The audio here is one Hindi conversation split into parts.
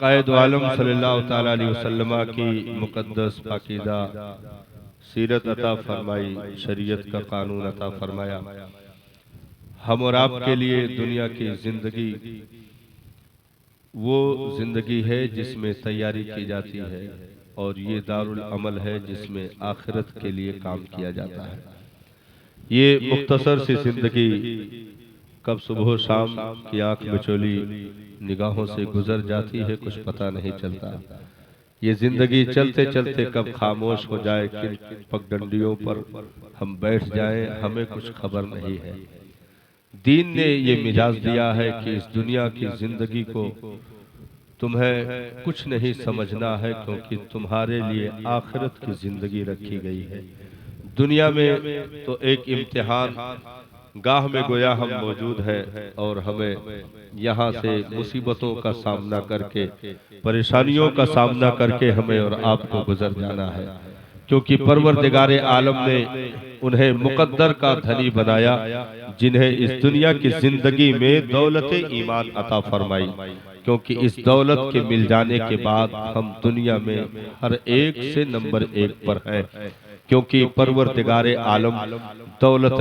कायद आलम सल्लल्लाहु ताला अलैहि वसल्लम की मुकद्दस पाकीज़ा सीरत अता फरमाई, शरीयत का कानून अता फरमाया। हम और आपके लिए दुनिया की जिंदगी वो जिंदगी है जिसमें तैयारी की जाती है और ये दारुल अमल है जिसमें आखिरत के लिए काम किया जाता है। ये मुख्तसर सी जिंदगी कब सुबह शाम की आंख बिचौली निगाहों से गुजर जाती है, कुछ पता नहीं चलता। ये जिंदगी चलते चलते कब खामोश हो जाए, किन पगडंडियों पर हम बैठ जाएं, हमें कुछ खबर नहीं है। दीन ने ये मिजाज दिया है कि इस दुनिया की जिंदगी को तुम्हें कुछ नहीं समझना है, क्योंकि तुम्हारे लिए आखिरत की जिंदगी रखी गई है। दुनिया में तो एक इम्तिहान गाह में गोया हम मौजूद है और हमें यहाँ से मुसीबतों का सामना करके, परेशानियों का सामना करके हमें और आपको गुजर जाना है, क्योंकि परवरदिगारे आलम ने उन्हें मुकद्दर का धनी बनाया, जिन्हें इस दुनिया की जिंदगी में दौलत ईमान अता फरमाई। क्योंकि इस दौलत के मिल जाने के बाद हम दुनिया में हर एक से नंबर 1 पर हैं, क्योंकि परवरदिगारे आलम दौलत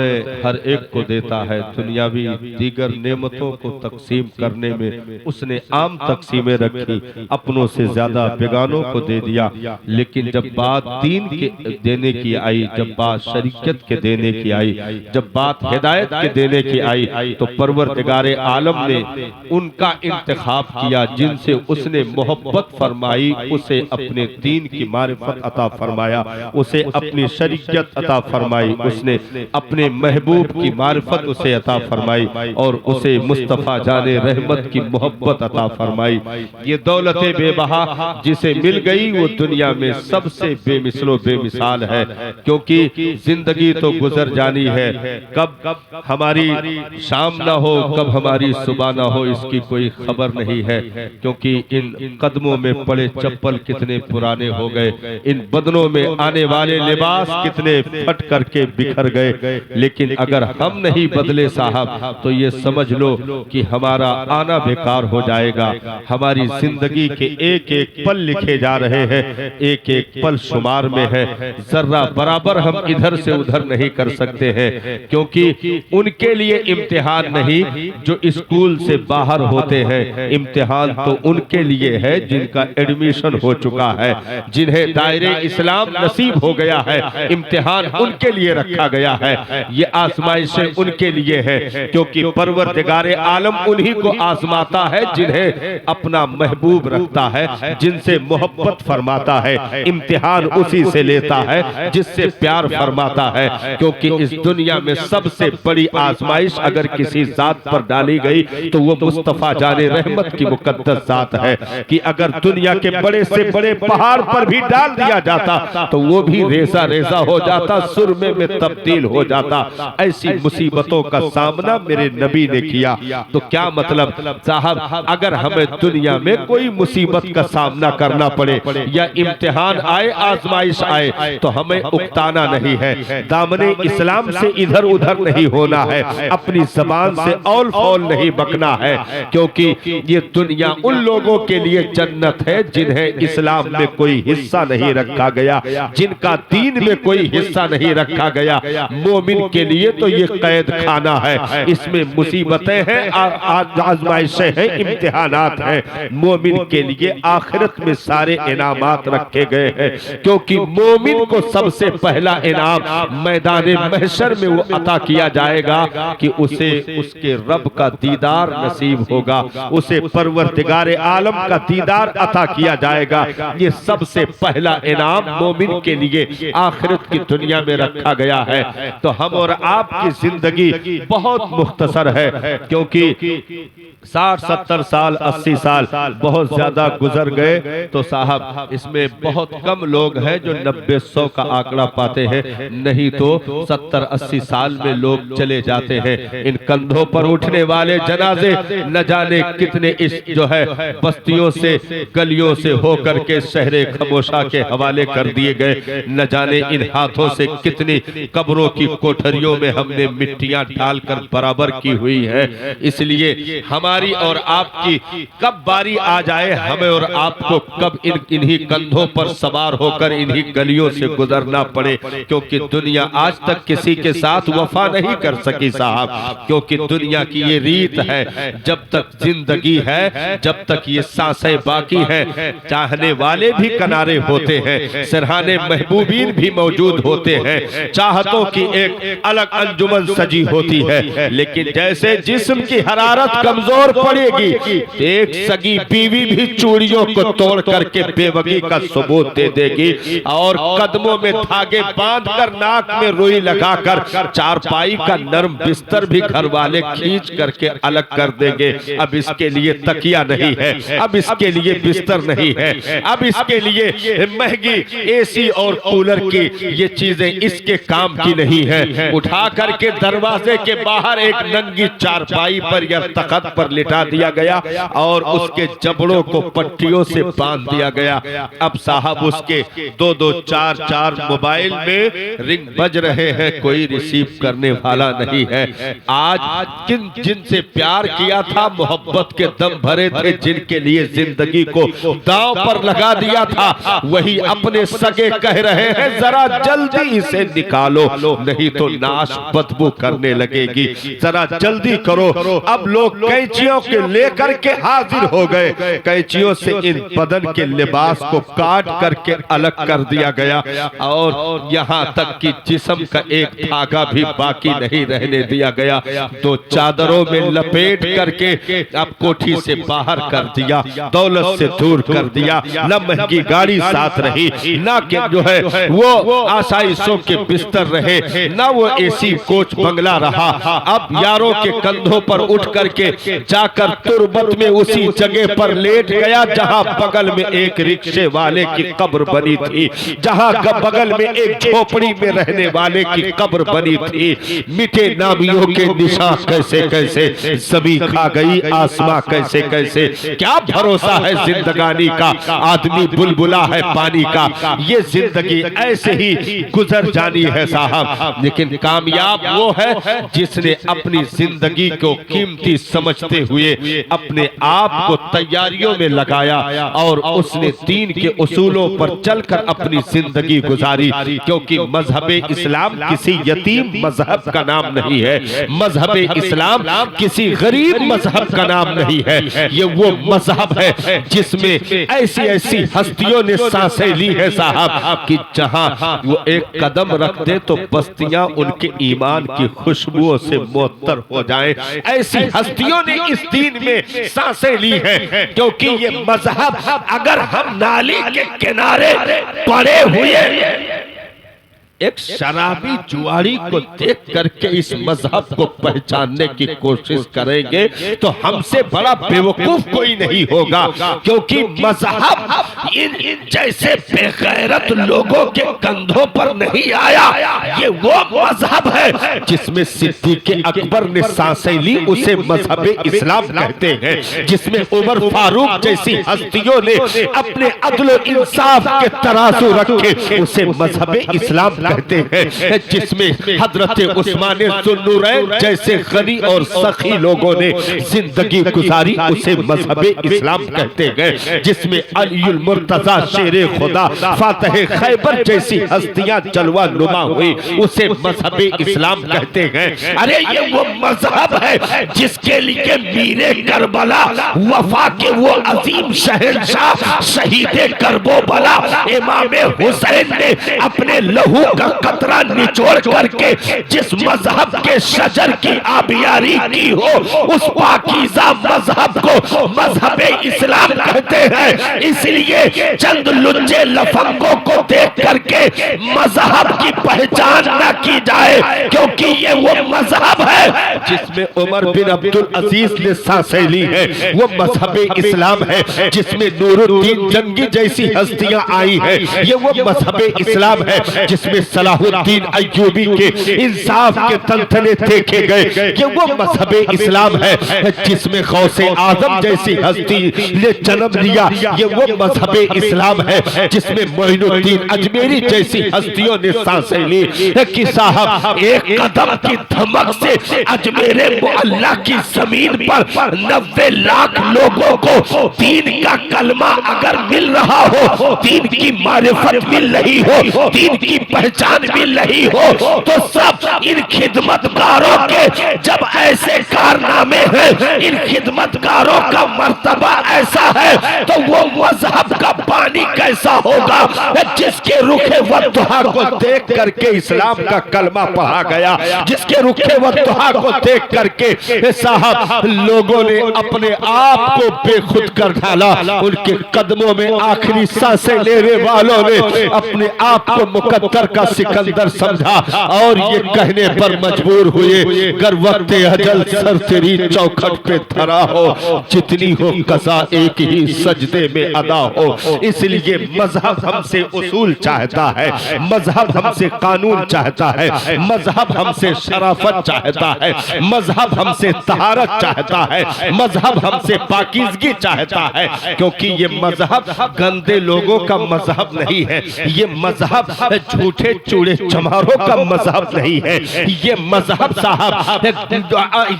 हर एक को देता है। दुनियावी दीगर नेमतों को तकसीम करने में उसने आम तकसीमें रखी, अपनों से ज्यादा बेगानों को दे दिया। लेकिन जब बात दीन के देने की आई, जब बात शरीयत के देने की आई, जब बात हिदायत के देने की आई, तो परवरदिगारे आलम ने उनका इंतखाब किया जिनसे उसने मोहब्बत फरमाई, उसे अपने दीन की मारिफत अता फरमाया, उसे अपनी शरीयत अता फरमाई, उसने अपने महबूब की मारिफत उसे अता फरमाई और उसे मुस्तफा जाने रहमत की मोहब्बत अता फरमाई। ये दौलत बेबहा जिसे मिल गई वो दुनिया में सबसे बेमिसलो बेमिसाल है, क्योंकि जिंदगी तो गुजर जानी है। कब हमारी शाम ना हो, कब हमारी सुबह ना हो, इसकी कोई खबर नहीं है। क्योंकि इन कदमों में पड़े चप्पल कितने पुराने हो गए, इन बदनों में आने वाले लिबास कितने फट करके बिखर गए। लेकिन अगर हम नहीं बदले साहब, तो ये समझ लो कि हमारा आना बेकार हो जाएगा। हमारी जिंदगी के एक एक पल लिखे जा रहे हैं, एक एक पल शुमार में है। जर्रा बराबर हम इधर से उधर नहीं कर सकते हैं, क्योंकि उनके लिए इम्तिहान नहीं जो स्कूल से बाहर होते हैं, इम्तिहान तो उनके लिए है जिनका एडमिशन हो चुका है, जिन्हें दायरे इस्लाम नसीब हो गया है। इम्तिहान उनके लिए रखा गया है, ये आजमाइशें उनके लिए है, क्योंकि परवरदिगारे आलम उन्हीं को आजमाता है जिन्हें अपना महबूब रखता है, जिनसे मोहब्बत फरमाता है। इम्तिहान उसी से लेता है जिससे प्यार फरमाता है, क्योंकि इस दुनिया में सबसे बड़ी आजमाइश अगर किसी जात पर डाली गई तो वो मुस्तफा जाने रहमत की मुकद्दस जात है, कि अगर दुनिया के बड़े से बड़े पहाड़ पर भी डाल दिया जाता तो वो भी रेजा रेजा हो जाता, सुरमे में तब्दील हो जाता। ऐसी मुसीबतों का सामना मेरे नबी ने किया। तो क्या मतलब साहब, अगर हमें दुनिया में कोई मुसीबत का सामना करना पड़े या इम्तिहान आए, आजमाइश आए, तो हमें उकताना नहीं है, दामने इस्लाम से इधर उधर नहीं होना है, अपनी जबान से औल फौल नहीं बकना है, क्योंकि ये दुनिया उन लोगों के लिए जन्नत है जिन्हें इस्लाम में कोई हिस्सा नहीं रखा गया, जिनका दीन में कोई हिस्सा नहीं रखा गया। मोमिन के लिए तो ये कैद खाना है, इसमें मुसीबतें हैं, आजमाइशें हैं, इम्तिहानात हैं। मोमिन के लिए आखिरत में सारे इनामात रखे गए हैं, क्योंकि मोमिन को सबसे पहला इनाम मैदान महशर में वो अता किया जाएगा कि उसे उसके रब का दीदार नसीब होगा, उसे परवरदिगारे आलम का दीदार अता किया जाएगा। ये सबसे पहला इनाम मोमिन के लिए आखिरत की दुनिया में रखा गया है। तो हम और आपकी जिंदगी बहुत मुख्तसर है, क्योंकि 60-70 साल 80 साल बहुत ज्यादा गुजर गए, तो साहब इसमें बहुत कम लोग हैं जो 90-100 का आंकड़ा पाते हैं, नहीं तो 70-80 साल में लोग चले जाते हैं। इन कंधों पर उठने वाले जनाजे न जाने कितने इस जो है बस्तियों से गलियों से होकर के शहरे खमोशा के हवाले कर दिए गए, न जाने जाने इन हाथों से कितनी कब्रों की कोठरियों में हमने मिट्टियां डालकर बराबर की हुई है। इसलिए हमारी और आपकी कब बारी आ जाए, हमें और आपको कब इन्हीं कंधों पर सवार होकर इन्हीं गलियों से गुजरना पड़े, क्योंकि दुनिया आज तक किसी के साथ वफा नहीं कर सकी साहब। क्योंकि दुनिया की ये रीत है, जब तक जिंदगी है, जब तक ये सांसें बाकी हैं, चाहने वाले भी किनारे होते हैं, सिरहाने महबूबीन भी मौजूद होते हैं, चाहतों की एक अलग अंजुमन सजी होती है। लेकिन जैसे जिस्म की हरारत कमजोर पड़ेगी, एक सगी बीवी भी चूड़ियों को तोड़ करके बेवगी का सबूत दे देगी और कदमों में धागे बांधकर नाक में रुई लगाकर चारपाई का नरम बिस्तर भी घर वाले खींच करके अलग कर देंगे। अब इसके लिए तकिया नहीं है, अब इसके लिए बिस्तर नहीं है, अब इसके लिए महंगी एसी और कूलर की ये चीजें इसके काम की नहीं है। उठा करके दरवाजे के बाहर एक नंगी चारपाई पर या तख्त पर लिटा दिया गया और उसके जबड़ों को पट्टियों से बांध दिया गया। अब साहब उसके 2-2, 4-4 मोबाइल में रिंग बज रहे हैं, कोई रिसीव करने वाला नहीं है। आज जिनसे प्यार किया था, मोहब्बत के दम भरे थे, जिनके लिए जिंदगी को दांव पर लगा दिया था, वही अपने सगे कह रहे हैं जरा जल्दी इसे निकालो, नहीं तो नाश बदबू करने लगेगी, जरा जल्दी करो। अब लोग कैंचियों के लेकर के हाजिर हो गए, कैंचियों से इन बदन के लिबास को काट करके अलग कर दिया गया और यहाँ तक कि जिस्म का एक धागा भी बाकी नहीं रहने दिया गया। तो चादरों में लपेट करके अब कोठी से बाहर कर दिया, दौलत से दूर कर दिया, न महंगी गाड़ी साथ रही, न कि जो है वो आसाइशों के बिस्तर रहे, न वो एसी कोच बंगला रहा। अब यारों के कंधों पर उठ करके जाकर तुरबत में उसी जगह पर लेट गया जहां बगल में एक रिक्शे वाले की कब्र बनी थी, जहां बगल में एक झोपड़ी में रहने वाले की कब्र बनी थी। मिटे नामियों के निशान कैसे कैसे, जमी खा गई आसमां कैसे कैसे, क्या भरोसा है जिंदगानी का, आदमी बुलबुला है पानी का। ये जिंदगी ऐसे ही गुजर जानी है साहब। लेकिन कामयाब वो है जिसने अपनी जिंदगी को कीमती समझते हुए अपने आप को तैयारियों में लगाया और उसने दीन के उसूलों पर चलकर अपनी जिंदगी गुजारी। क्योंकि मजहबे इस्लाम किसी यतीम मजहब का नाम नहीं है, मजहबे इस्लाम किसी गरीब मजहब का नाम नहीं है। ये वो मजहब है जिसमें ऐसी ऐसी हस्तियों ने सांसें ली है साहब कि जहां वो एक कदम रखते तो बस्तियां उनके ईमान की खुशबुओं से मुअत्तर हो जाएं। ऐसी हस्तियों ने इस दीन में सांसें ली है। क्योंकि ये मजहब अगर हम नाली के किनारे पड़े हुए एक शराबी जुआरी को देख करके इस मजहब को पहचानने की कोशिश करेंगे तो हमसे बड़ा बेवकूफ कोई नहीं होगा। क्योंकि मजहब इन जैसे बेगैरत लोगों के कंधों पर नहीं आया। ये वो मजहब है जिसमें सिद्दीक़ अकबर ने सांसें ली, उसे मजहब इस्लाम कहते हैं। जिसमें उमर फारूक जैसी हस्तियों ने अपने अदल इंसाफ के तराजू रखे, उसे मजहब इस्लाम कहते हैं। जिसमें हजरत उस्मान ज़ुन्नुरैन जैसे गनी और सखी लोगों ने जिंदगी गुजारी, उसे मजहब इस्लाम कहते हैं। जिसमें अलीउल मुर्तजा शेरे खुदा फातह खैबर जैसी हस्तियां जलवा नुमा हुई, उसे मजहब इस्लाम कहते हैं। अरे ये वो मजहब है जिसके लिए मीरे करबला वफा के वो अजीम शहंशाह शहीदे करबला इमाम हुसैन ने अपने लहू का कतरा निचोड़ करके जिस मजहब के शजर की आबियारी की हो, उस पाकीज़ा मजहब को मजहब इस्लाम कहते हैं। इसलिए चंद लुच्चे लफंगों को देख करके मजहब की पहचान न की जाए, क्योंकि ये वो मजहब है जिसमें उमर बिन अब्दुल अजीज ने सांसें ली है। वो मजहब इस्लाम है जिसमें नूरुद्दीन जंगी जैसी हस्तियां आई है। ये वो मजहब इस्लाम है जिसमें सलाहुद्दीन अय्यूबी के इंसाफ के तंतने देखे गए। ये वो मजहब इस्लाम है जिसमें गौसे आजम जैसी हस्ती ने जन्म लिया। ये वो मजहब इस्लाम है जिसमें मोइनुद्दीन अजमेरी जैसी हस्तियों ने सांसें ली कि साहब एक कदम की धमक से अजमेरे मुअल्ला की जमीन पर 90 लाख लोगों को दीन का कलमा अगर मिल रहा हो, दीन की मारिफत मिल रही हो, दीन की पहचान मिल रही हो, तो सब इन खिदमतगारों के जब ऐसे कारनामे हैं, इन खिदमतगारों का मर्तबा ऐसा है, तो वो मजहब का पानी कैसा होगा जिसके रुखे वद्दुहा को देख करके इस्लाम का कलमा पढ़ा गया, जिसके रुखे वद्दुहा को देख करके साहब लोगों ने अपने आप को बेखुद कर डाला। उनके कदमों में आखिरी सांसें लेने वालों ने अपने आप को मुकद्दर का सिकंदर समझा और ये कहने पर मजबूर हुए, कर वक्त अजल सर तेरी चौखट पे धरा हो, जितनी हो कसा एक ही सजदे में अदा हो। इसलिए मजहब हमसे उसूल चाहता है, मजहब हमसे कानून चाहता है, मजहब हमसे शराफत चाहता है, मजहब हमसे तहारत चाहता है, मजहब हमसे पाकीज़गी चाहता है। क्योंकि ये मजहब गंदे लोगों का मजहब नहीं है, ये मजहब झूठे चूड़े चमारों का मजहब नहीं है, ये मजहब साहब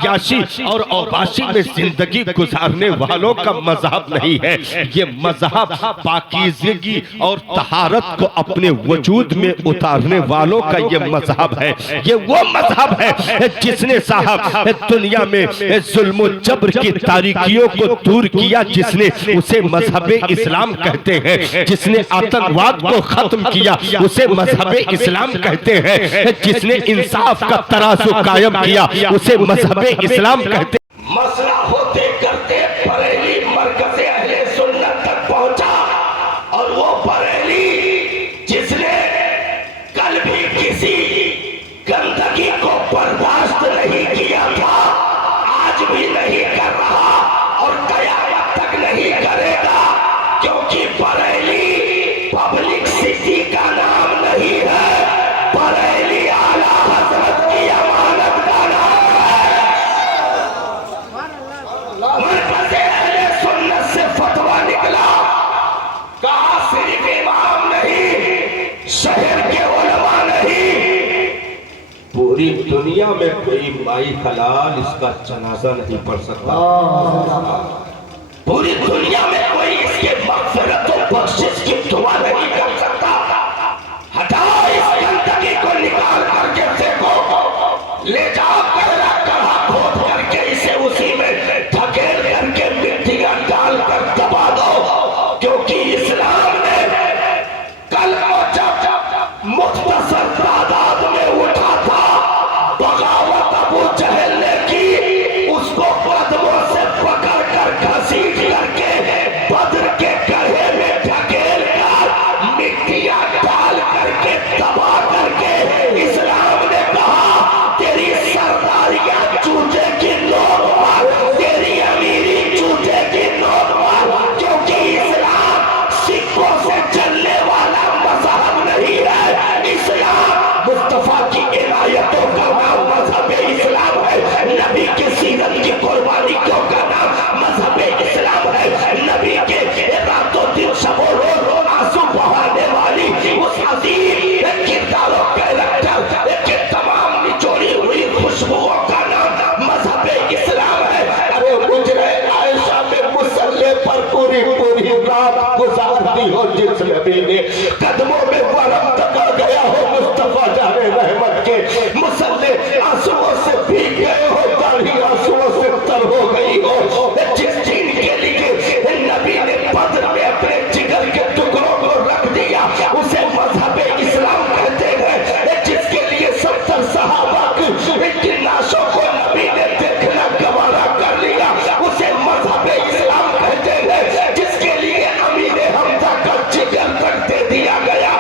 याशी और औबाशी में जिंदगी गुजारने वालों का मजहब नहीं है, ये मजहब पाकीज़गी और तहारत को अपने वजूद में उतारने वालों का ये मजहब है। ये वो मजहब है जिसने साहब दुनिया में जुल्म जबर की तारीकियों को दूर किया, जिसने उसे मजहब इस्लाम कहते हैं, जिसने आतंकवाद को खत्म किया उसे मजहब इस्लाम कहते हैं, जिसने इंसाफ का तराजू कायम किया उसे मजहब इस्लाम कहते हैं। मसला होते करते बरेली मरकज़े अहले सुन्नत तक पहुंचा और वो बरेली जिसने कल भी किसी गंदगी को बर्दाश्त नहीं किया था, आज भी नहीं कर रहा और कयामत तक नहीं करेगा, क्योंकि बरेली पब्लिक सिटी का नाम नहीं है, बरेली आला हजरत की अमानत का नाम है। मरकज़े अहले सुन्नत से फतवा निकला, कहा सिर्फ इमाम नहीं, शहर के उलमा नहीं, पूरी दुनिया में कोई माई हलाल इसका जनाजा नहीं पढ़ सकता, पूरी दुनिया में कोई इसके मग़फ़िरत और बख्शिश की दुआ नहीं कर सकता। हटाओ इस गंदगी को, निकाल करके फेंको, ले जाओ कचरा कढ़ा खोद करके इसे उसी में धकेल करके मिट्टियां डाल कर दबा दो, क्योंकि इस्लाम ने कल जब मुख्तसर तादाद में उठा था, बगावत अबू जहल ने की, उसको कदमों से पकड़ कर घसीट करके बद्र के गड्ढे में ढकेल कर मिट्टियां डाल करके दबा करके इस्लाम ने कहा तेरी सरदारियां चूजे की नोक पर, तेरी अमीरी चूजे की नोक पर, क्योंकि इस्लाम सिक्कों से चलने वाला मजहब नहीं है। इस्लाम मुस्तफा की इनायतों का नाम मजहब इस्लाम है, नबी की सीरत की कुर्बानियों का नाम मजहब इस्लाम है, नबी के रातों दिन शबो रोज आंसू बहाने वाली उस अजीम किरदारों कैरेक्टर के तमाम निचोड़ी हुई खुशबुओं का नाम मजहब इस्लाम है। अरे गुजरे आयशा में मुसल्ले पर पूरी पूरी रात गुजार दी हो, जिस नबी ने कदमों में वरम तका गया हो, मुस्तफा जाने रहमत के मुसल्ले आंसुओं से भीग गए हो, दाढ़ी आंसुओं से तर हो गई हो, जिस चीज के लिए नबी ने बद्र में अपने जिगर के टुकड़ों को रख दिया उसे मजहब इस्लाम कहते हैं, जिसके लिए 70 सहाबा की लाशों को नबी ने देखना गवारा कर लिया उसे मजहब इस्लाम कहते हैं, जिसके लिए अमीर हमजा का जिगर तक दे दिया गया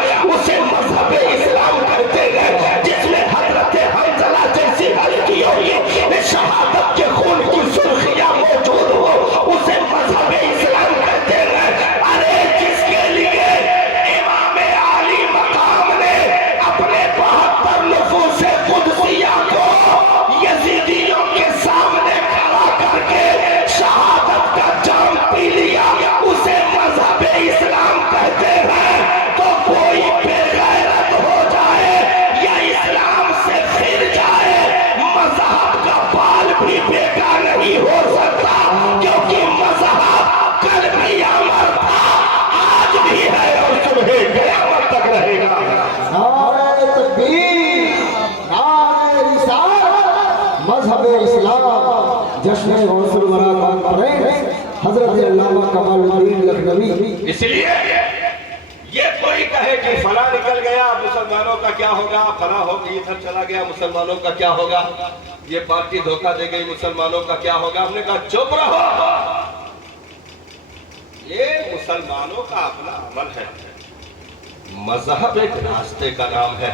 जश्न गौसुल वरा कॉन्फ्रेंस हजरत अल्लामा कमालुद्दीन लखनवी। इसलिए ये कोई कहे कि फला निकल गया मुसलमानों का क्या होगा, फला हो गई इधर चला गया मुसलमानों का क्या होगा, ये पार्टी धोखा दे गई मुसलमानों का क्या होगा, हमने कहा चुप रहो। ये मुसलमानों का अपना अमल है, मजहब एक रास्ते का नाम है।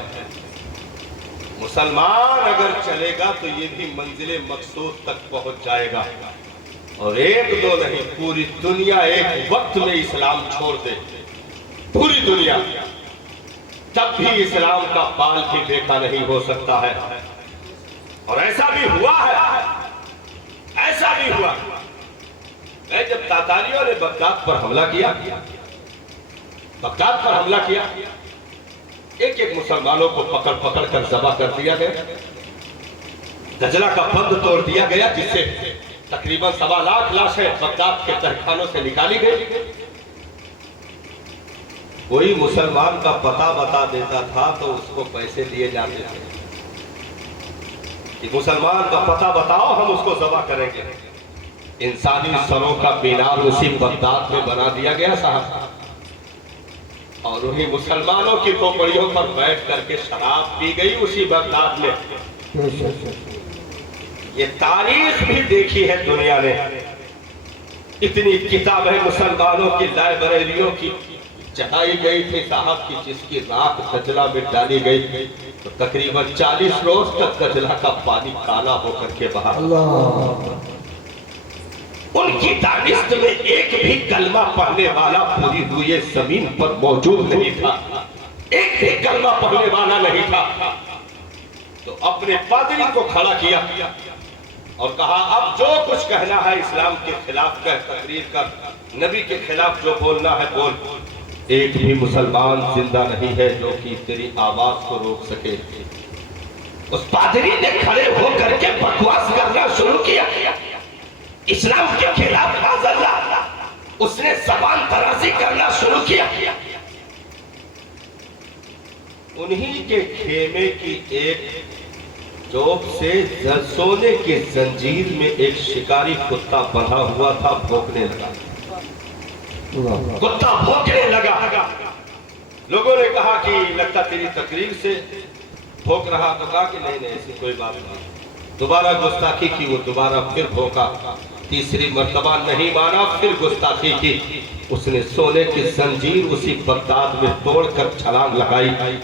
मुसलमान अगर चलेगा तो ये भी मंजिले मकसूद तक पहुंच जाएगा। और एक दो नहीं, पूरी दुनिया एक वक्त में इस्लाम छोड़ दे, पूरी दुनिया, तब भी इस्लाम का बाल भी देखा नहीं हो सकता है। और ऐसा भी हुआ है, ऐसा भी हुआ है। जब तातारियों ने बगदाद पर हमला किया, बगदाद पर हमला किया, एक एक मुसलमानों को पकड़ पकड़ कर जबा कर दिया गया, दजला का बंद तोड़ दिया गया, जिससे तकरीबन 1.25 लाख लाशें बगदाद के तहखानों से निकाली गई। कोई मुसलमान का पता बता देता था तो उसको पैसे दिए जाते थे कि मुसलमान का पता बताओ, हम उसको जबा करेंगे। इंसानी सरों का मीनार उसी बगदाद में बना दिया गया साहब, और उन्हीं मुसलमानों की खोपड़ियों पर बैठ करके शराब पी गई उसी बगदाद में। ये तारीख भी देखी है दुनिया ने, इतनी किताबें मुसलमानों की लाइब्रेरियों की चढ़ाई गई थी साहब की, जिसकी राख दजला में डाली गई तो तकरीबन 40 रोज तक दजला का पानी काला होकर के बहा। उनकी दानिश्त में एक भी कलमा पढ़ने वाला पूरी हुई जमीन पर मौजूद नहीं था, एक भी कलमा पढ़ने वाला नहीं था। तो अपने पादरी को खड़ा किया और कहा अब जो कुछ कहना है इस्लाम के खिलाफ कह, तकरीर कर, नबी के खिलाफ जो बोलना है बोल। एक भी मुसलमान जिंदा नहीं है जो कि तेरी आवाज को रोक सके। उस पादरी ने खड़े होकर के बकवास करना शुरू किया, इस्लाम के खिलाफ माज़अल्लाह उसने ज़बान दराज़ी करना शुरू किया। उन्हीं के खेमे की एक चौक से सोने के जंजीर में एक शिकारी कुत्ता बंधा हुआ था, भौंकने लगा। कुत्ता भौंकने लगा। लोगों ने कहा कि लगता तेरी तकरीर से भौंक रहा, तो कहा कि नहीं नहीं ऐसी कोई बात नहीं। दोबारा गुस्ताखी की, वो दोबारा फिर भौंका, तीसरी मर्तबा नहीं माना, फिर गुस्ताखी की। उसने सोने की जंजीर उसी बगदाद में तोड़कर छलांग लगाई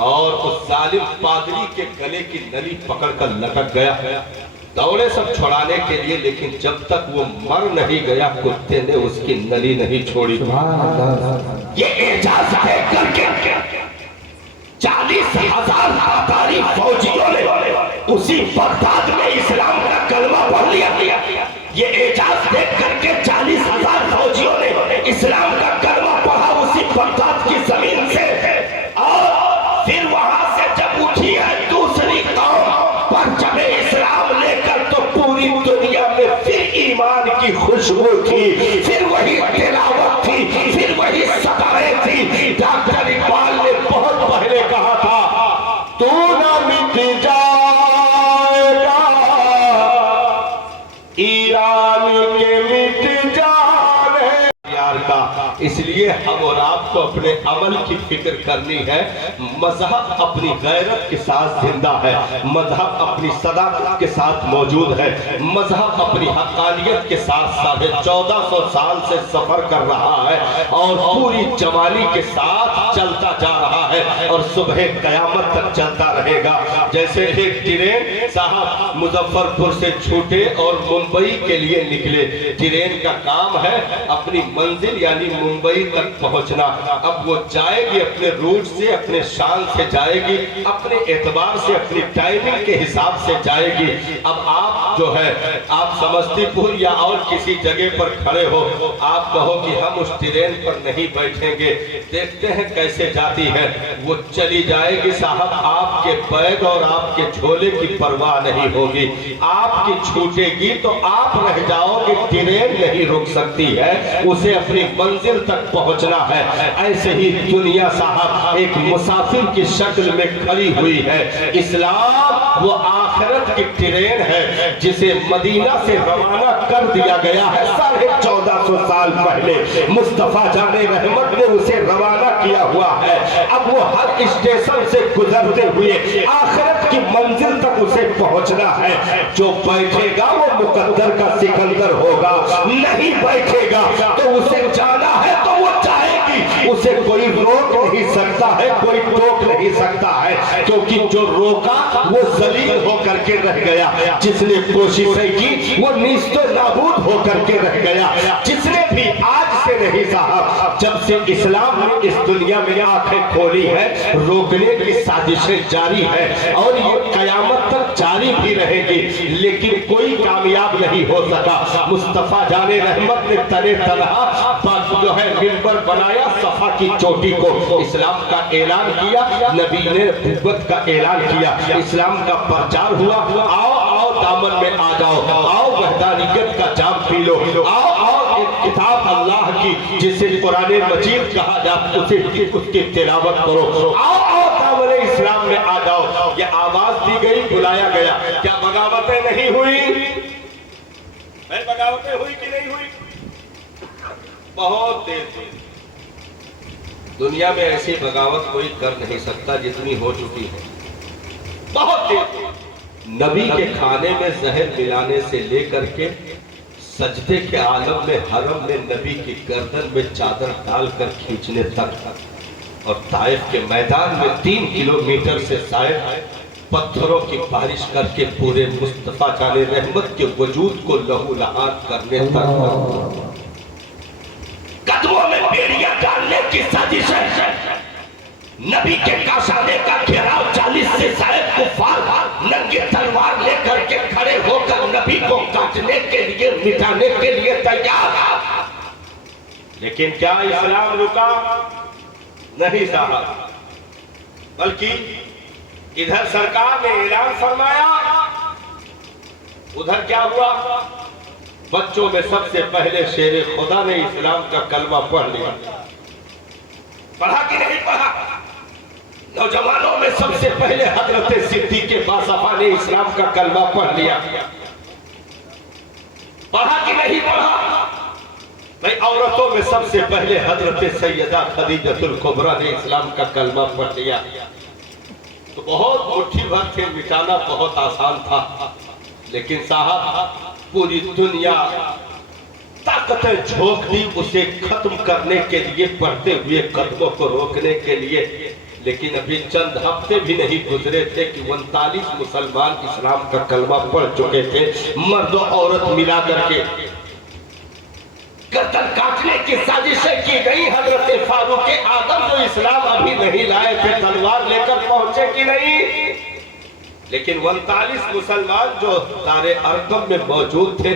और उस जालिम पादरी के गले की नली पकड़कर लटक गया। दौड़े सब छुड़ाने के लिए, लेकिन जब तक वो मर नहीं गया कुत्ते ने उसकी नली नहीं छोड़ी। ये एजाज है करके 40,000 तातारी फौजियों ने उसी बगदाद में इस्लाम का कलमा पढ़ लिया। ये एजाज देख करके 40,000 फौजियों ने इस्लाम का कलमा पढ़ा उसी बगदाद की जमीन से। और फिर वहां से जब उठी है दूसरी कौम पर जब इस्लाम लेकर, तो पूरी दुनिया में फिर ईमान की खुशबू थी, फिर वही तिलावत थी, फिर वही सदाएं थी। डॉक्टर इकबाल ने बहुत पहले कहा था, तू ना मिट जाएगा ईरान के मिट जाने यार का। इसलिए हम और आपको अपने अमल की फिक्र करनी है। मजहब अपनी गैरत के साथ जिंदा है, मजहब अपनी सदाकत के साथ मौजूद है, मजहब अपनी हक्कानियत के साथ 1450 साल से सफर कर रहा है और पूरी जवानी के साथ चलता जा रहा है और सुबह कयामत तक चलता रहेगा। जैसे एक ट्रेन साहब मुजफ्फरपुर से छूटे और मुंबई के लिए निकले, ट्रेन का काम है अपनी मंजिल यानी मुंबई तक पहुंचना। अब वो जाएगी अपने रूट से, अपने शान से जाएगी, अपने एतबार से, अपनी टाइमिंग के हिसाब से जाएगी। अब आप जो है, आप समस्तीपुर या और किसी जगह पर खड़े हो, आप कहो कि हम उस ट्रेन पर नहीं बैठेंगे, देखते हैं कैसे जाती है, वो चली जाएगी साहब, आपके बैग और आपके झोले की परवाह नहीं होगी, आपकी छूटेगी तो आप रह जाओगे, ट्रेन नहीं रुक सकती है, उसे अपनी मंजिल तक पहुंचना है। ऐसे ही दुनिया साहब एक मुसाफिर की शक्ल में खड़ी हुई है। इस्लाम वो आखिरत की ट्रेन है जिसे मदीना से रवाना कर दिया गया है 1450 साल पहले। मुस्तफा जाने रहमत ने उसे रवाना किया हुआ है। अब वो हर स्टेशन से गुजरते हुए आखिरत की मंजिल तक उसे पहुंचना है। जो बैठेगा वो मुकद्दर का सिकंदर होगा, नहीं बैठेगा तो उसे जाना है तो वो जाएगी, उसे कोई रोक नहीं सकता है, कोई टोक नहीं सकता है, क्योंकि जो रोका वो जलील होकर के रह गया, जिसने कोशिशें की वो निस्तो नाबूद होकर के रह गया। जिसने भी आज से नहीं साहब, जब से इस्लाम ने इस दुनिया में आंखें खोली है, रोकने की साजिशें जारी है और ये कयामत तक जारी भी रहेगी, लेकिन कोई कामयाब नहीं हो सका। मुस्तफा जाने रहमत ने तने तनहा जो है मिंबर बनाया सफा की चोटी को, इस्लाम का ऐलान किया, नबी ने नबूवत का ऐलान किया, इस्लाम का प्रचार हुआ। आओ आओ दामन में आ जाओ, आओ वहदानियत का जाम पी लो, आओ आओ एक किताब अल्लाह की जिसे कुरान मजीद कहा जाता है उसकी तिलावत करो, आओ आओ दामन इस्लाम में आ जाओ। ये आवाज दी गई, बुलाया गया। क्या बगावतें नहीं हुई? बगावतें हुई कि नहीं हुई? बहुत देर से दुनिया में ऐसी बगावत कोई कर नहीं सकता जितनी हो चुकी है। बहुत देर नबी के खाने में जहर मिलाने से लेकर के सजदे के आलम में हरम में नबी की गर्दन में चादर डालकर खींचने तक, और ताइफ के मैदान में 3 किलोमीटर से शायद पत्थरों की बारिश करके पूरे मुस्तफा जाने रहमत के वजूद को लहूलहान करने तक, कदमों में बेड़ियां डालने की साजिश है। नबी के काशाने का घेराव 40 से शायद कुफार नंगे तलवार लेकर के खड़े होकर नबी को काटने के लिए, मिटाने के लिए तैयार। लेकिन क्या इस्लाम रुका? नहीं साहब, बल्कि इधर सरकार ने ऐलान फरमाया, उधर क्या हुआ? बच्चों में सबसे पहले शेरे खुदा ने इस्लाम का कलमा पढ़ लिया। पढ़ा कि नहीं पढ़ा? नौजवानों में सबसे पहले हजरत सिद्दीक़ बासफा ने इस्लाम का कलमा पढ़ लिया। पढ़ा कि नहीं पढ़ा? भाई औरतों में सबसे पहले हजरत सैयदा खदीजतुल कुबरा ने इस्लाम का कलमा पढ़ लिया। तो बहुत मुट्ठी भर थे, मिटाना बहुत आसान था, लेकिन साहब पूरी दुनिया ताकतें झोंक दी उसे खत्म करने के लिए, बढ़ते हुए कदमों को रोकने के लिए। लेकिन अभी चंद हफ्ते भी नहीं गुजरे थे कि 39 मुसलमान इस्लाम का कलमा पढ़ चुके थे, मर्द और औरत मिला करके। गर्दन काटने की साजिशें की गई। हजरत फारूक आजम जो इस्लाम अभी नहीं लाए थे, तलवार लेकर पहुंचे कि नहीं? लेकिन 39 मुसलमान जो दारे अरकम में मौजूद थे,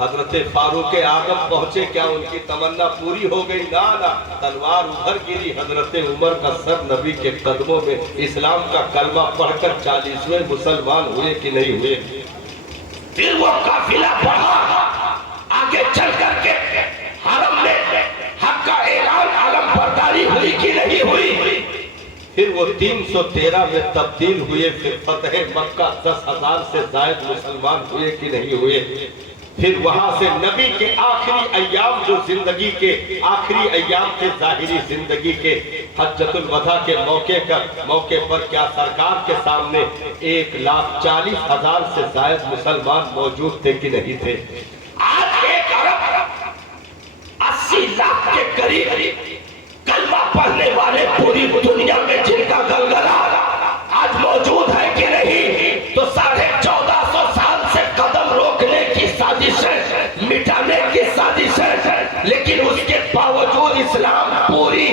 हजरत फारूक आजम पहुंचे, क्या उनकी तमन्ना पूरी हो गई? ना ना, तलवार उधर गिरी। हजरत उमर का सर नबी के कदमों में इस्लाम का कलमा पढ़कर 40वें मुसलमान हुए कि नहीं हुए? फिर वो काफिला बढ़ा, आगे चल करके हरम में हक का ऐलान, आलम बरदारी हुई कि नहीं हुई? फिर वो 313 में तब्दील हुए। फिर फतह मक्का 10,000 से ज्यादा मुसलमान हुए कि नहीं हुए? फिर वहां से नबी के आखिरी अय्याम, जो जिंदगी के आखिरी अय्याम थे जाहिरी जिंदगी के, हज्जतुल वदा के मौके पर क्या सरकार के सामने 1,40,000 से ज्यादा मुसलमान मौजूद थे कि नहीं थे? आज 1 अरब 80 लाख के करीब कलमा पढ़ने वाले पूरी दुनिया में जिनका गलगला आज मौजूद है कि नहीं? तो 1450 साल से कदम रोकने की साजिशें, मिटाने की साजिशें, लेकिन उसके बावजूद इस्लाम पूरी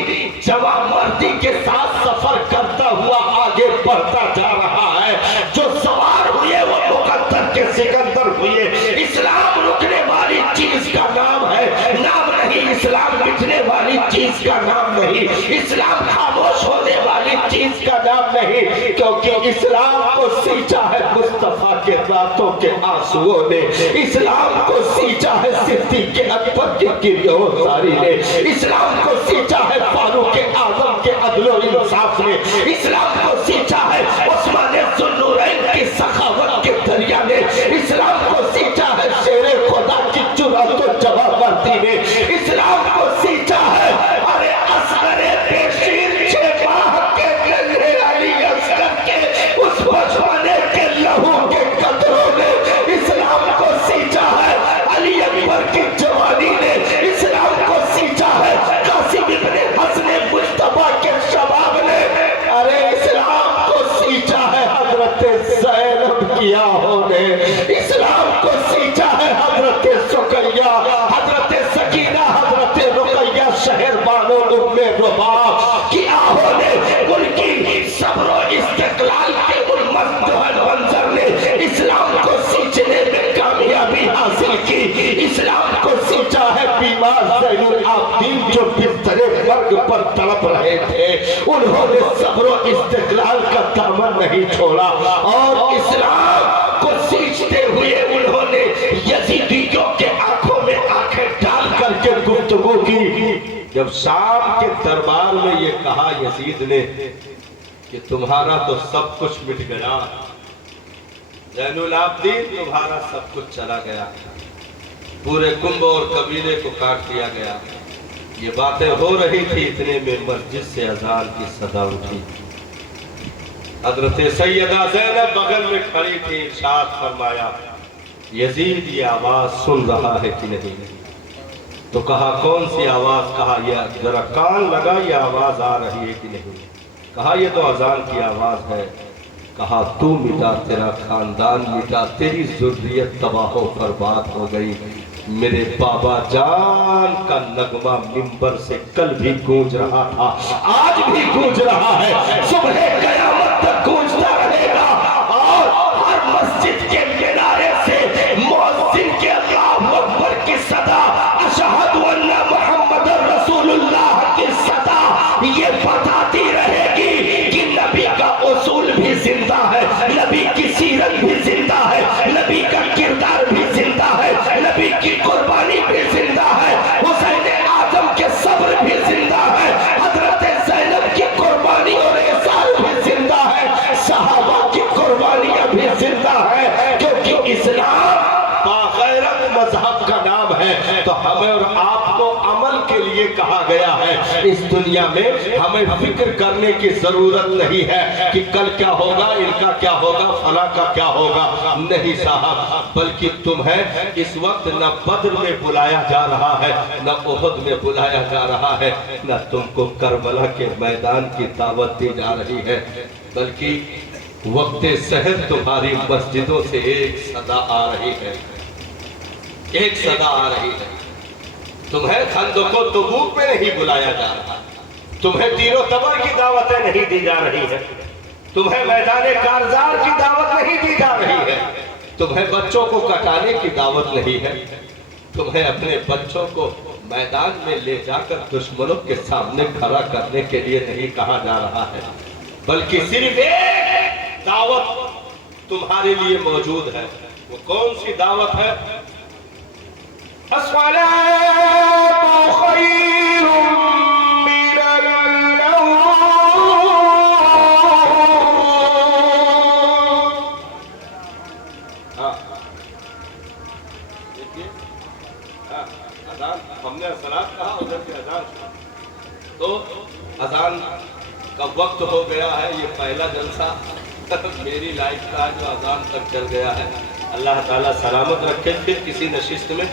जवामर्दी के साथ सफर करता हुआ आगे बढ़ता जा रहा है। जो सवार हुए वो मुकद्दर के सिकंदर हुए। इस्लाम रुकने वाली चीज का नाम है, नाम नहीं। इस्लाम मिटने वाली चीज का नाम नहीं, इस्लाम खामोश होने वाली चीज का नाम नहीं, क्योंकि इस्लाम को सींचा है मुस्तफा के रातों के आंसुओं ने, इस्लाम को सींचा है सिद्दीक़ अकबर के गिरफ्तारी ने, इस्लाम को सींचा है फारूक आजम के अदलो इंसाफ ने, इस्लाम को सींचा है उस्मान ज़ुन्नूरैन की सखावत के दरिया ने, इस्लाम को सींचा है शेरे खुदा की जुर्अत और जवाबर्दी ने, इस्लाम को सींचा है अरे असगरे बेशीर 6 माह के नन्हे अली असगर के उस बचपने के लहू के कतरों ने, इस्लाम को सींचा है अली अकबर की जवानी ने, इस्लाम को सींचा है कासिम इब्ने हसन मुस्तफा के शबाब ने, अरे इस्लाम को सींचा है हजरत ज़ैनब की आहों ने, इस्लाम को सींचा है हजरत सुकैया, हजरत सकीना, हजरत रुकैया शहर बानो उम्मे रुबाब की आहों ने, उनकी सब्र और इस्तिक़लाल के उन मज़दूर मंजर ने इस्लाम को सींचने में कामयाबी हासिल की, इस्लाम को सींचा है बीमार ज़ैनुल आबिदीन जो बिस्तरे मर्ग पर तड़प रहे थे, उन्होंने सब्र और इस्तिक़लाल का दामन नहीं छोड़ा और इस्लाम को सींचते हुए उन्होंने यजीदियों के आंखों में आंखें डाल करके गुफ्तगू की। जब शाम के दरबार में ये कहा यजीद ने कि तुम्हारा तो सब कुछ मिट गया, ज़ैनुल आबिदीन तुम्हारा सब कुछ चला गया, पूरे कुंभ और कबीले को काट दिया गया, ये बातें हो रही थी, इतने में मस्जिद से अजान की सदा उठी। हजरत सैयदा ज़ैनब बगल में खड़ी थी, इरशाद फरमाया यजीद ये आवाज सुन रहा है कि नहीं? तो कहा कौन सी आवाज? कहा यह जरा कान लगा, ये आवाज आ रही है कि नहीं? कहा यह तो अजान की आवाज है। कहा तू मिटा, तेरा खानदान मिटा, तेरी ज़ुर्रियत तबाह बर्बाद हो गई। मेरे बाबा जान का नगमा मिंबर से कल भी गूंज रहा था, आज भी गूंज रहा है, सुबह कयामत तक गूंजता रहेगा और हर मस्जिद के किनारे से मुअज्जिन के अल्लाहु अकबर की सदा, अशहदु अन्ना मुहम्मदुर रसूलुल्लाह की सदा ये बताती रहेगी कि नबी का उसूल भी जिंदा है, नबी की सीरत भी जिंदा है, नबी का किरदार भी जिंदा है, नबी की कुर्बानी भी जिंदा है, हुसैन आजम के सब्र भी जिंदा है, हजरत ज़ैनब की कुर्बानी और इसार भी जिंदा है, सहाबा की कुर्बानियां भी जिंदा है, क्योंकि इस्लाम बागैरत मजहब का नाम है। तो हमें और आपको अमल के लिए कहा गया है। इस दुनिया में हमें फिक्र करने की जरूरत नहीं है कि कल क्या होगा, इनका क्या होगा, फला का क्या होगा, नहीं साहब, बल्कि तुम्हें इस वक्त न बद्र में बुलाया जा रहा है, न उहद में बुलाया जा रहा है, न तुमको करबला के मैदान की दावत दी जा रही है, बल्कि वक्त सहर तुम्हारी मस्जिदों से एक सदा आ रही है, एक सदा आ रही है। तुम्हें खंदको तबूक में नहीं बुलाया जा रहा, तुम्हें तीरों तबर की दावतें नहीं दी जा रही है, तुम्हें मैदान कारजार की दावत नहीं दी जा रही है, तुम्हें बच्चों को कटाने की दावत नहीं है, तुम्हें अपने बच्चों को मैदान में ले जाकर दुश्मनों के सामने खड़ा करने के लिए नहीं कहा जा रहा है, बल्कि सिर्फ एक दावत तुम्हारे लिए मौजूद है। वो कौन सी दावत है? अस्सलातु खैरुम मिनन नौम। देखिए अजान, हमने सलात कहा, उधर की अजान, तो अजान का वक्त हो गया है। ये पहला जलसा मेरी लाइफ का जो अजान तक चल गया है, अल्लाह ताला सलामत रखे। फिर किसी नशिस्त में